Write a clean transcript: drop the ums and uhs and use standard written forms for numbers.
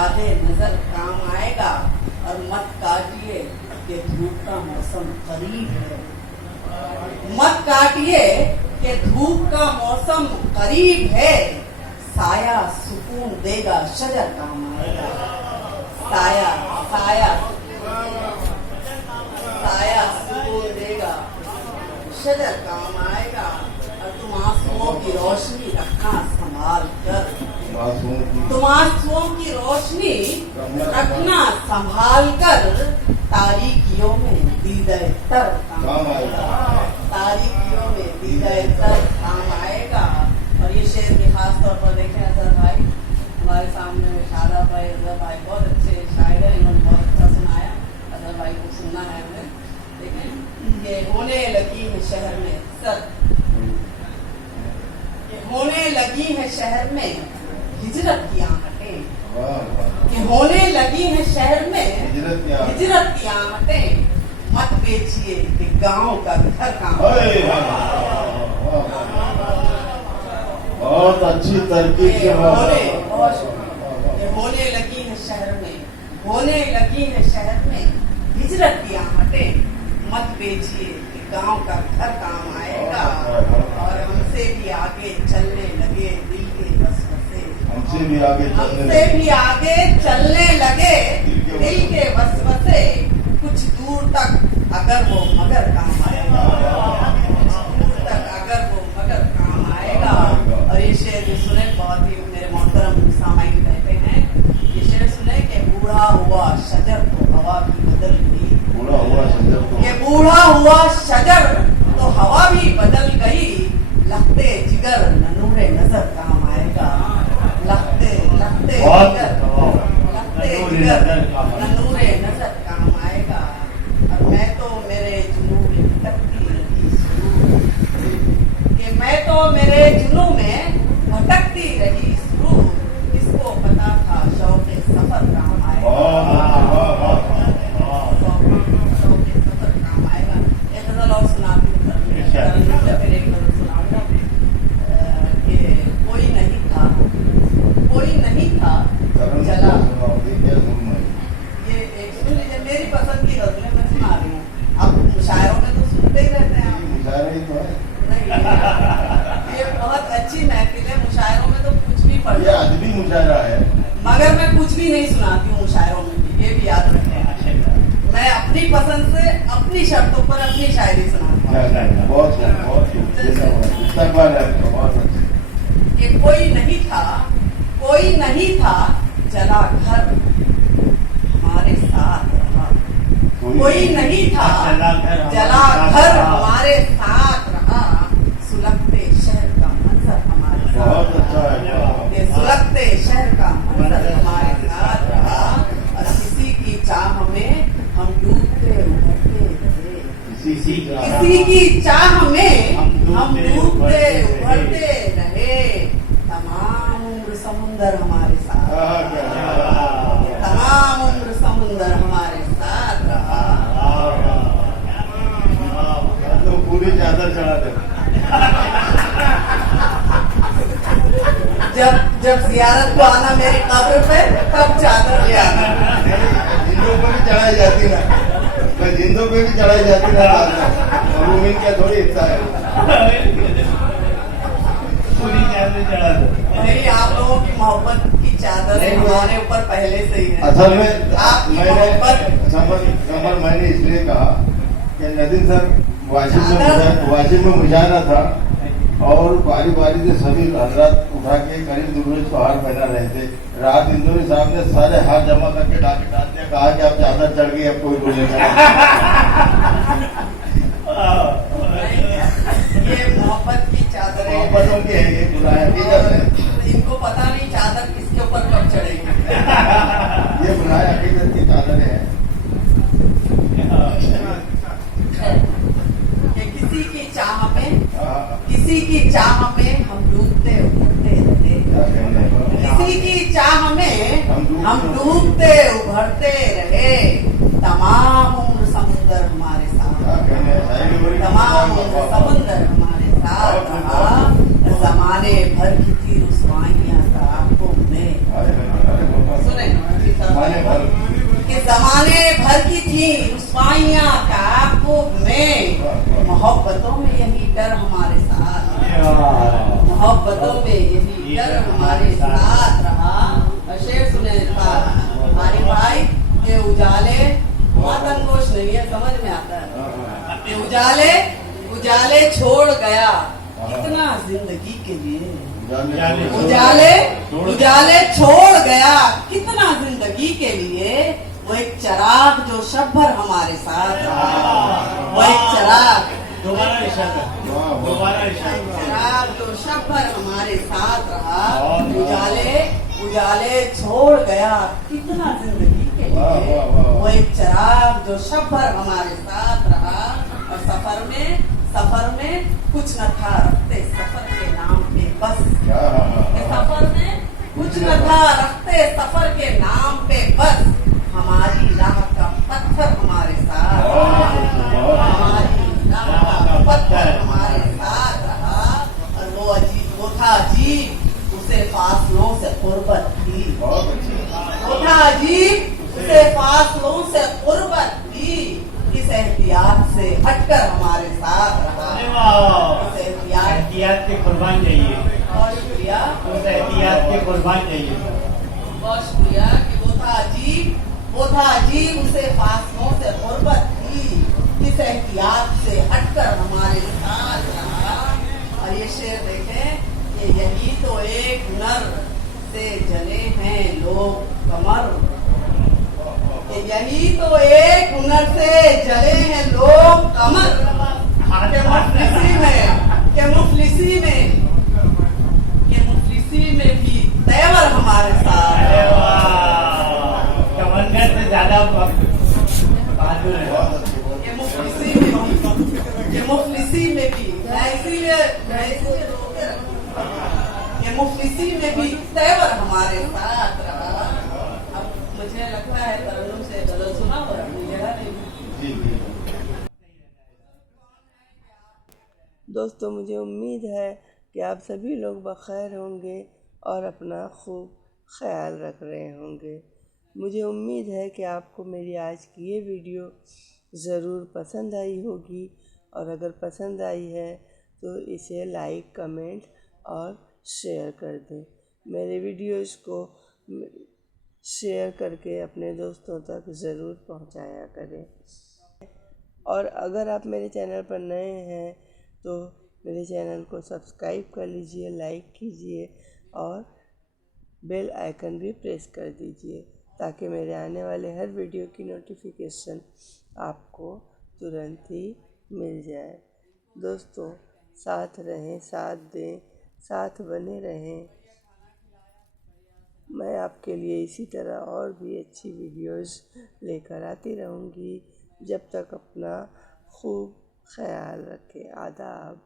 निगाहे नजर काम आएगा। और मत काटिए कि धूप का मौसम करीब है, मत काटिए कि धूप का मौसम करीब है। साया सुकून देगा, शजर काम आएगा। साया साया साया सुकून देगा, शजर काम आएगा। और तुम आंसुओं की रोशनी रखना संभाल कर, तुम आंसुओं की रोशनी रखना संभाल कर। तारीकियों में दीदाए तर काम आएगा, तारीकियों में दीदाए तर काम आएगा। और ये शेर भी खास तौर पर देखें अजहर भाई, हमारे सामने शादा भाई, अजहर भाई बहुत अच्छे शायर हैं, इन्होंने बहुत अच्छा सुनाया। अजहर भाई को सुनना है हमें। देखें, ये होने लगी है शहर में सर, ये होने लगी है शहर में हिजरत की आहटें, ये होने लगी है शहर में हिजरत की आहटें। मत बेचिए कि गांव का घर काम। बहुत अच्छी तरकीब के बाद ये होने लगी है शहर में, होने लगी है शहर में हिजरत की आहटें। मत बेचिए कि गांव का घर काम आएगा। और हमसे भी आगे चलने लगे दिल के वसवसे, हमसे भी आगे चलने लगे दिल के वसवसे। कुछ दूर तक अगर वो मगर काम आएगा, कुछ दूर तक अगर वो मगर काम आएगा। और ये शेर भी सुने, बहुत ही मेरे मोहतरम सामाईन कहते हैं, ये शेर सुने कि बूढ़ा हुआ शजर तो हवा भी बदल गई, बूढ़ा हुआ शजर तो, ये बूढ़ा हुआ शजर तो हवा भी बदल गई। लखते जिगर नूरे नजर काम आएगा, लखते जिगर नूरे नजर काम आएगा। और मैं तो मेरे जुनून में भटकती रही सुरूर, कि मैं तो मेरे जुनून में भटकती रही सुरूर। किसको पता था शौक़े सफर काम आएगा, शौक़े सफर काम आएगा। एक गजल और सुनाती हूँ, फिर एक गजल सुनाऊंगा कि कोई नहीं था चला। ये एक सुन लीजिए, मेरी पसंद की गजल है, मैं सुना रही हूँ। आप मुशायरों में तो सुनते ही रहते हैं नहीं, ये बहुत अच्छी महफिल है। मुशायरों में तो कुछ भी पढ़, ये अदबी मुशायरा है, मगर मैं कुछ भी नहीं सुनाती हूँ मुशायरों में भी, ये भी याद रखें। मैं अपनी पसंद से अपनी शर्तों पर अपनी शायरी सुनाती हूँ। बहुत कि कोई नहीं था जला घर हमारे साथ रहा, कोई नहीं था जला घर हमारे साथ रहा। सुलगते शहर का मंजर हमारे साथ रहा, ये सुलगते शहर का मंजर हमारे साथ रहा। और किसी की चाह में हम डूबते उभरते रहे, किसी की चाह में हम डूबते उभरते रहे। तमाम उम्र समुंदर हमारे साथ, तमाम उम्र समुंदर हमारे साथ रहा। तो पूरी चादर चढ़ा दे। जब जियारत को आना मेरी कब्र पे, तब चादर ले आना। जिंदों पे भी चढ़ाई जाती ना, जिंदों पे भी चढ़ाई जाती ना, रूमिन क्या थोड़ी हिस्सा है। पूरी चादर चढ़ा दो। नहीं, आप लोगों की मोहब्बत की चादर हमारे ऊपर पहले से ही है। असल में मैंने इसलिए कहा कि नदीम सर वाशिम में मुशायरा था, और बारी बारी से सभी हजरात उठा के करीब दुर्वेश को हार पहना रहे थे। रात इंदौरी साहब ने सारे हाथ जमा करके डाल दिया, कहा कि अब चादर चढ़ गई, अब कोई बोलेगा। ये मोहब्बत की चादर है, मोहब्बतों की है, ये बुलाया। इनको पता नहीं चादर किसके ऊपर कब चढ़ेगी। ये बुलाया हकीकत की चादर है। किसी की चाह में हम डूबते उभरते रहे, किसी की चाह में हम डूबते उभरते रहे। तमाम उम्र समुंदर हमारे साथ, तमाम उम्र समुंदर हमारे साथ रहा। जमाने भर की थी रुसवाइयां का आपको में सुने जमाने भर कि जमाने भर की थी रुसवाइयां ताक़ुब में, मोहब्बतों में यही डर हमारे साथ, मोहब्बतों में यही डर हमारे साथ रहा। और शेर सुने हमारे भाई के उजाले, मातंगोश नहीं है, समझ में आता है कि उजाले उजाले छोड़ गया कितना जिंदगी के लिए, उजाले उजाले छोड़ गया कितना जिंदगी के लिए, वो एक चिराग जो शब भर हमारे साथ रहा, वो एक चिराग चिराग जो शब भर हमारे साथ रहा, उजाले उजाले छोड़ गया कितना जिंदगी के लिए, वो एक चिराग जो शब भर हमारे साथ रहा। और सफर में कुछ न था रखते सफर के नाम पे बस, सफर में कुछ न था रखते सफर के नाम पे बस, हमारी राह का पत्थर हमारे साथ, हमारी राह का पत्थर हमारे साथ रहा। और वो था अजीब उसे फासलों से कुर्बत थी, वो था अजीब उसे फासलों से कुर्बत थी, इस एहतियात से हटकर हमारे साथ रहा, इस एहतियात के कुर्बान जाइए, बहुत शुक्रिया, उस एहतियात के कुर्बान जाइए, बहुत शुक्रिया कि वो था अजीब उसे फासलों से गुर्बत थी, इस एहतियात से हटकर हमारे साथ रहा। और ये शेर देखें कि यही तो एक हुनर से जले हैं लोग कमर, कि यही तो एक हुनर से जले हैं लोग कमर, के मुफलिसी में भी तेवर हमारे साथ, कमंडर से ज्यादा बहादुर है, के मुफलिसी में भी मैं इसीलिए रोके रखूं, के मुफलिसी में भी तेवर हमारे साथ रहा। अब मुझे लगता है तरन्नुम से गजल सुना हो रहा नहीं। दोस्तों, मुझे उम्मीद है कि आप सभी लोग बखैर होंगे और अपना खूब ख्याल रख रहे होंगे। मुझे उम्मीद है कि आपको मेरी आज की ये वीडियो ज़रूर पसंद आई होगी, और अगर पसंद आई है तो इसे लाइक, कमेंट और शेयर कर दें। मेरे वीडियोज़ को शेयर करके अपने दोस्तों तक ज़रूर पहुंचाया करें। और अगर आप मेरे चैनल पर नए हैं तो मेरे चैनल को सब्सक्राइब कर लीजिए, लाइक कीजिए और बेल आइकन भी प्रेस कर दीजिए, ताकि मेरे आने वाले हर वीडियो की नोटिफिकेशन आपको तुरंत ही मिल जाए। दोस्तों, साथ रहें, साथ दें, साथ बने रहें। मैं आपके लिए इसी तरह और भी अच्छी वीडियोस लेकर आती रहूँगी। जब तक अपना खूब ख्याल रखें। आदाब।